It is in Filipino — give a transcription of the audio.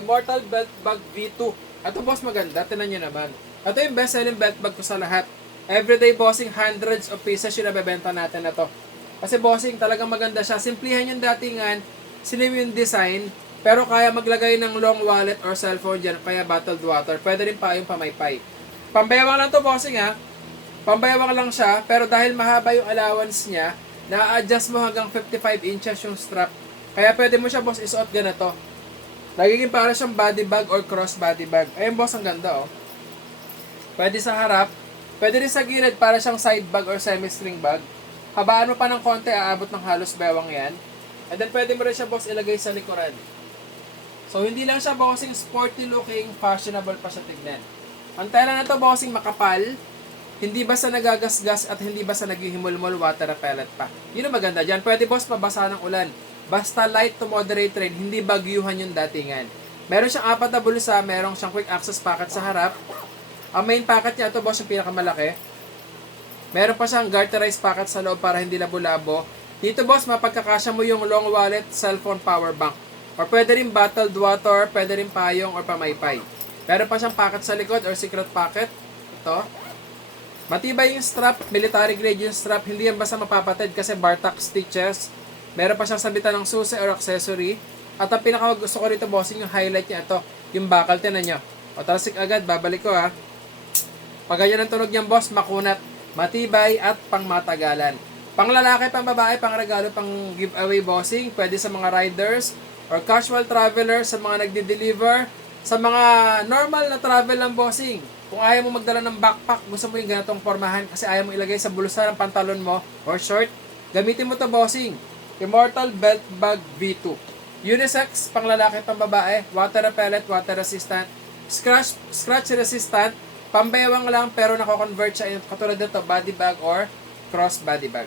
Immortal Belt Bag V2. Ito boss maganda, tinan nyo naman. Ito yung best selling belt bag ko sa lahat. Everyday bossing, hundreds of pieces yung nabebenta natin na to. Kasi bossing, talagang maganda siya. Simplihan yung datingan, slim yung design, pero kaya maglagay ng long wallet or cellphone dyan, kaya bottled water. Pwede rin pa yung pamaypay. Pambayawang lang to bossing ha. Pambayawang lang siya, pero dahil mahaba yung allowance niya, na-adjust mo hanggang 55 inches yung strap. Kaya pwede mo siya boss isuot ganito. Nagiging para siyang body bag or cross body bag. Ayun boss, ang ganda oh. Pwede sa harap, pwede rin sa gilid para siyang side bag or semi-string bag. Habaan mo pa ng konti, aabot ng halos bewang yan. And then pwede mo rin siya boss ilagay sa likuran. So hindi lang siya bossing sporty looking, fashionable pa siya tignan. Ang tela na to bossing makapal, hindi basta nagagasgas at hindi basta naghihimulmul, water repellent pa. Yun ang maganda dyan. Pwede boss mabasa ng ulan. Basta light to moderate rain, hindi bagyuhan yung datingan. Meron siyang 4 na bulsa, meron siyang quick access pocket sa harap. Ang main pocket niya, ito boss yung pinakamalaki. Meron pa siyang garterized pocket sa loob para hindi labo-labo. Dito boss, mapagkakasya mo yung long wallet, cellphone, power bank. Or pwede rin bottled water, pwede rin payong or pamaypay. Meron pa siyang pocket sa likod or secret pocket. Ito. Matibay yung strap, military grade yung strap, hindi yan basta mapapatid kasi Bartak stitches. Meron pa siyang sabitan ng susi or accessory. At ang pinaka-gusto ko rito bossing, yung highlight niya ito, yung bakal, tinan nyo. O talasik agad, babalik ko ha. Pag ganyan ang tunog niyang boss, makunat, matibay at pangmatagalan. Pang lalaki, pang babae, pang regalo, pang giveaway bossing. Pwede sa mga riders or casual travelers, sa mga nagde-deliver, sa mga normal na travel lang bossing. Kung ayaw mo magdala ng backpack, gusto mo yung ganitong formahan kasi ayaw mo ilagay sa bulsa ng pantalon mo or short, gamitin mo to bossing. Immortal Belt Bag V2. Unisex, pang lalaki, pang babae, water repellent, water resistant, scratch resistant, pambayawang lang pero nako-convert siya katulad nito body bag or cross body bag.